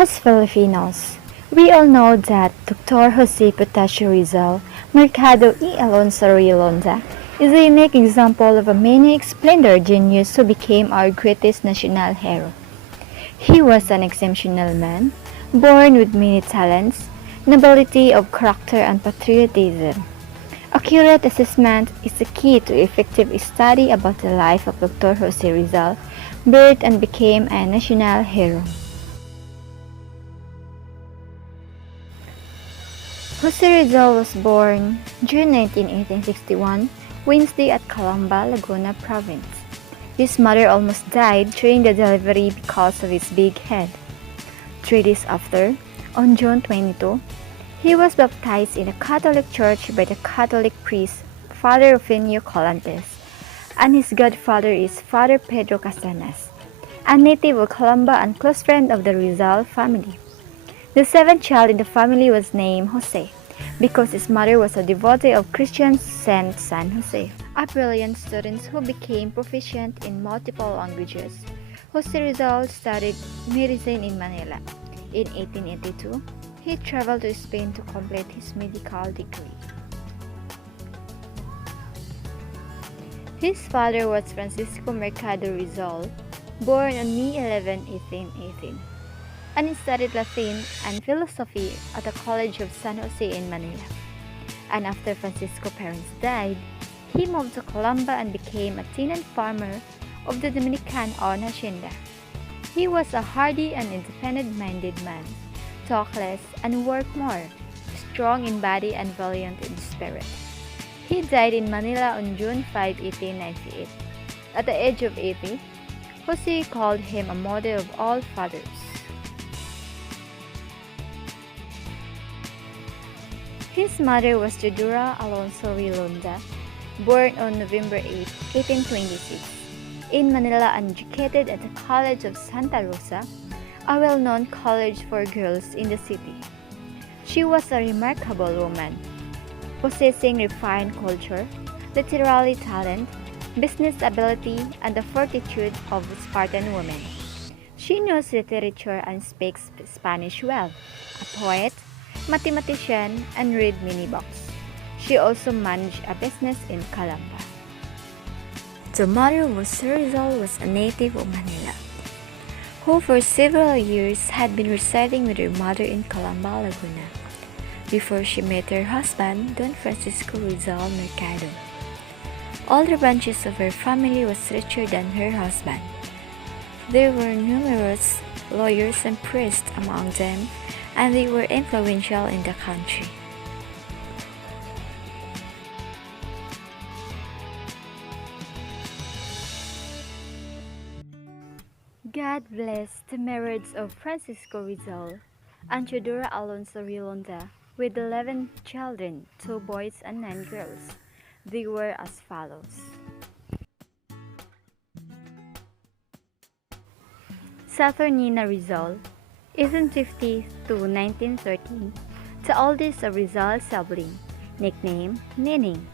As Filipinos, we all know that Dr. Jose Potasio Rizal Mercado y Alonso Rilonda is a unique example of a many-splendor genius who became our greatest national hero. He was an exceptional man, born with many talents, nobility of character and patriotism. Accurate assessment is the key to effective study about the life of Dr. Jose Rizal, birthed and became a national hero. Jose Rizal was born June 19, 1861, Wednesday at Calamba, Laguna Province. His mother almost died during the delivery because of his big head. 3 days after, on June 22, he was baptized in the Catholic Church by the Catholic priest Father Rufinio Colantes, and his godfather is Father Pedro Castanas, a native of Calamba and close friend of the Rizal family. The seventh child in the family was named Jose, because his mother was a devotee of Christian Saint San Jose. A brilliant student who became proficient in multiple languages, Jose Rizal studied medicine in Manila. In 1882, he traveled to Spain to complete his medical degree. His father was Francisco Mercado Rizal, born on May 11, 1818. And he studied Latin and philosophy at the College of San Jose in Manila. And after Francisco's parents died, he moved to Calamba and became a tenant farmer of the Dominican-owned hacienda. He was a hardy and independent-minded man, talked less and worked more, strong in body and valiant in spirit. He died in Manila on June 5, 1898. At the age of 80, Jose called him a model of all fathers. His mother was Teodora Alonso Rilonda, born on November 8, 1826, in Manila and educated at the College of Santa Rosa, a well-known college for girls in the city. She was a remarkable woman, possessing refined culture, literary talent, business ability, and the fortitude of Spartan women. She knows literature and speaks Spanish well, a poet, mathematician, and read many books. She also managed a business in Calamba. The mother of Rizal was a native of Manila, who for several years had been residing with her mother in Calamba, Laguna, before she met her husband, Don Francisco Rizal Mercado. All the branches of her family was richer than her husband. There were numerous lawyers and priests among them, and they were influential in the country. God bless the marriage of Francisco Rizal and Teodora Alonso Rilonda with 11 children, 2 boys and 9 girls. They were as follows. Saturnina Rizal, 1850 to 1913, the oldest of Rizal's sibling, nicknamed Nining.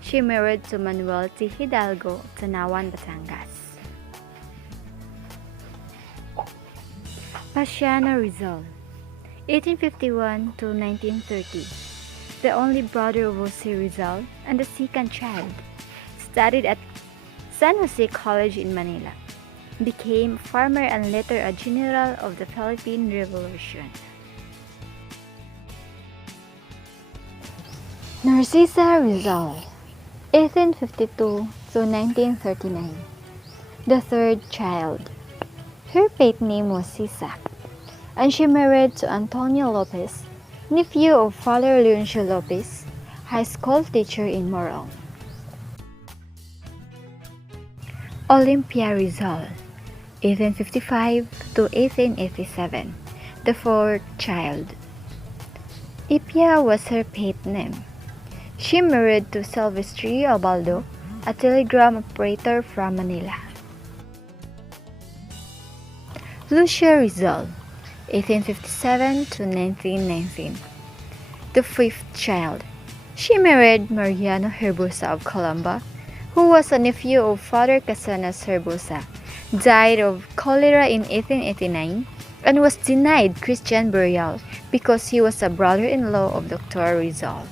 She married to Manuel T. Hidalgo, Tanawan, Batangas. Pasiano Rizal, 1851 to 1930, the only brother of Jose Rizal and the second child, studied at San Jose College in Manila, became a farmer and later a general of the Philippine Revolution. Narcisa Rizal, 1852 to 1939, the third child. Her pet name was Sisak, and she married to Antonio Lopez, nephew of Father Leoncio Lopez, high school teacher in Morong. Olympia Rizal, 1855 to 1887, the fourth child. Ipia was her pet name. She married to Silvestre Albaldo, a telegram operator from Manila. Lucia Rizal, 1857 to 1919, the fifth child. She married Mariano Herbosa of Calamba, who was a nephew of Father Casanas Herbosa, died of cholera in 1889, and was denied Christian burial because he was a brother-in-law of Dr. Rizal.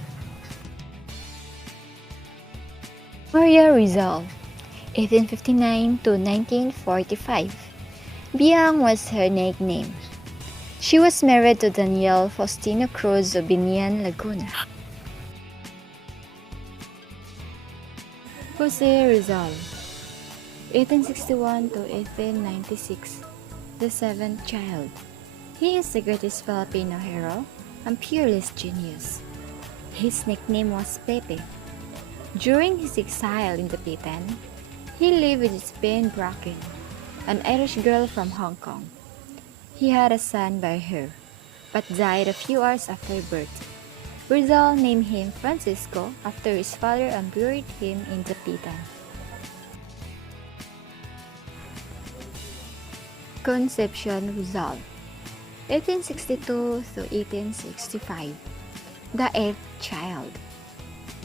Maria Rizal, 1859 to 1945. Biang was her nickname. She was married to Daniel Faustino Cruz of Binian, Laguna. Jose Rizal, 1861 to 1896, the seventh child. He is the greatest Filipino hero and peerless genius. His nickname was Pepe. During his exile in the Pitan, he lived with Spain Bracken, an Irish girl from Hong Kong. He had a son by her, but died a few hours after birth. Rizal named him Francisco after his father and buried him in the Pitan. Concepcion Rizal, 1862 to 1865, the eighth child.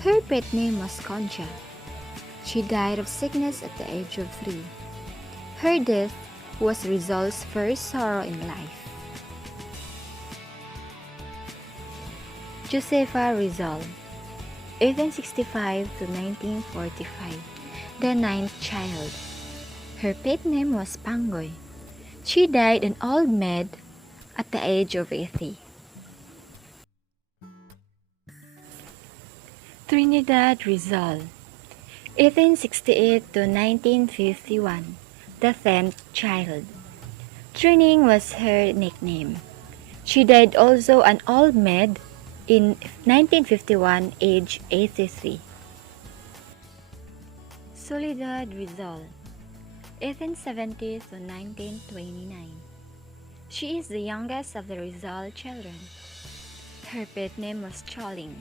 Her pet name was Concha. She died of sickness at the age of 3. Her death was Rizal's first sorrow in life. Josefa Rizal, 1865 to 1945, the ninth child. Her pet name was Pangoy. She died an old maid at the age of 80. Trinidad Rizal, 1868 to 1951, the 10th child. Trining was her nickname. She died also an old maid in 1951, age 83. Soledad Rizal, 1870 to 1929. She is the youngest of the Rizal children. Her pet name was Choling.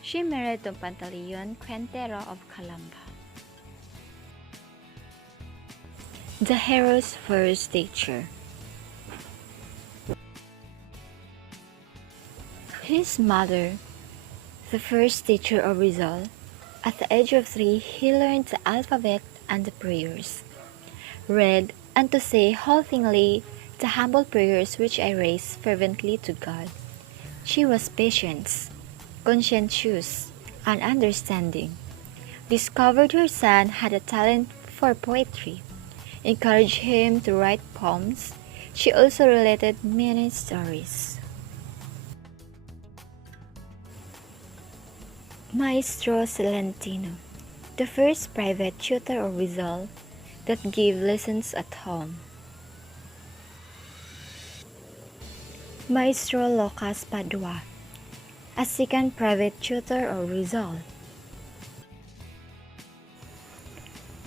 She married to Pantaleon Quintero of Calamba. The hero's first teacher. His mother, the first teacher of Rizal, at the age of 3 he learned the alphabet and the prayers, read and to say haltingly the humble prayers which I raise fervently to God. She was patient, conscientious, and understanding. Discovered her son had a talent for poetry, encouraged him to write poems. She also related many stories. Maestro Celentino, the first private tutor of Rizal that gave lessons at home. Maestro Lucas Padua, a second private tutor of Rizal.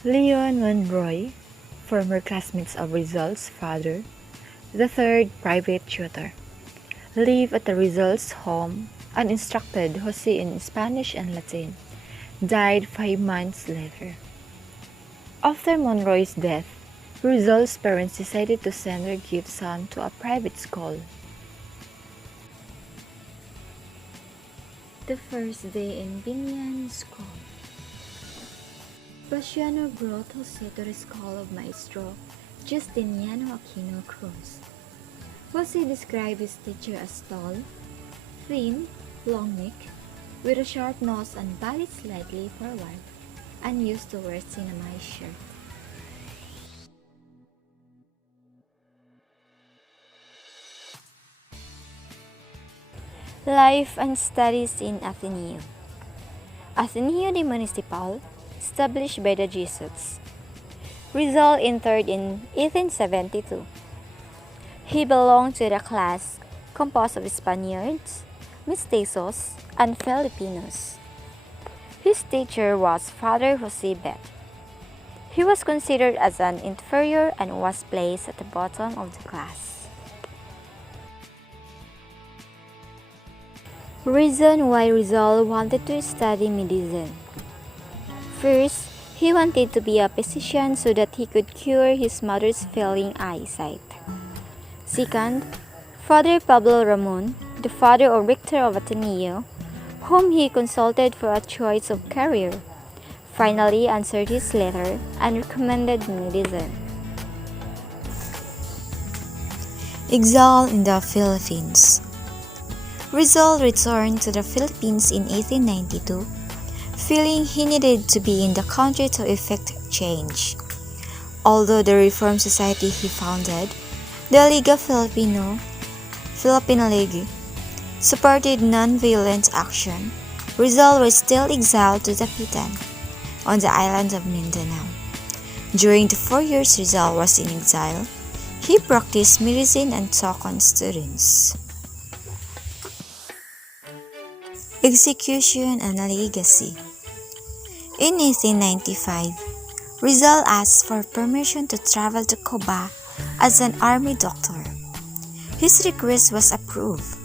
Leon Monroy, former classmates of Rizal's father, the third private tutor, lived at the Rizal's home and instructed Jose in Spanish and Latin, died 5 months later. After Monroy's death, Rizal's parents decided to send their gift son to a private school. The first day in Binian School. Pasiano brought Jose to the school of Maestro Justiniano Aquino Cruz. Jose described his teacher as tall, thin, long neck, with a short nose and body slightly forward, and used to wear cinnamon shirt. Life and studies in Atheneum. Atheneum de Municipal, established by the Jesuits. Rizal entered in 1872. He belonged to the class composed of Spaniards, Mestizos, and Filipinos. His teacher was Father Jose Bet. He was considered as an inferior and was placed at the bottom of the class. Reason why Rizal wanted to study medicine. First, he wanted to be a physician so that he could cure his mother's failing eyesight. Second, Father Pablo Ramon, the father or rector of Ateneo, whom he consulted for a choice of career, finally answered his letter and recommended medicine. Exile in the Philippines. Rizal returned to the Philippines in 1892, feeling he needed to be in the country to effect change. Although the Reform Society he founded, the Liga Philippine League, supported non-violent action, Rizal was still exiled to Dapitan, on the island of Mindanao. During the 4 years Rizal was in exile, he practiced medicine and taught on students. Execution and legacy. In 1895, Rizal asked for permission to travel to Cuba as an army doctor. His request was approved,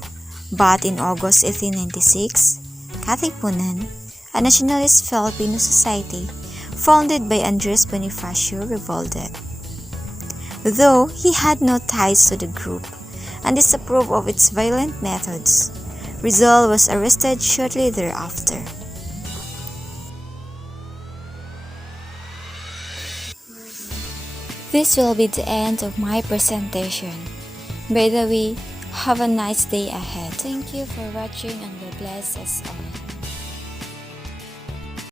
but in August 1896, Katipunan, a nationalist Filipino society founded by Andres Bonifacio, revolted. Though he had no ties to the group and disapproved of its violent methods, Rizal was arrested shortly thereafter. This will be the end of my presentation. By the way, have a nice day ahead. Thank you for watching and God bless us all.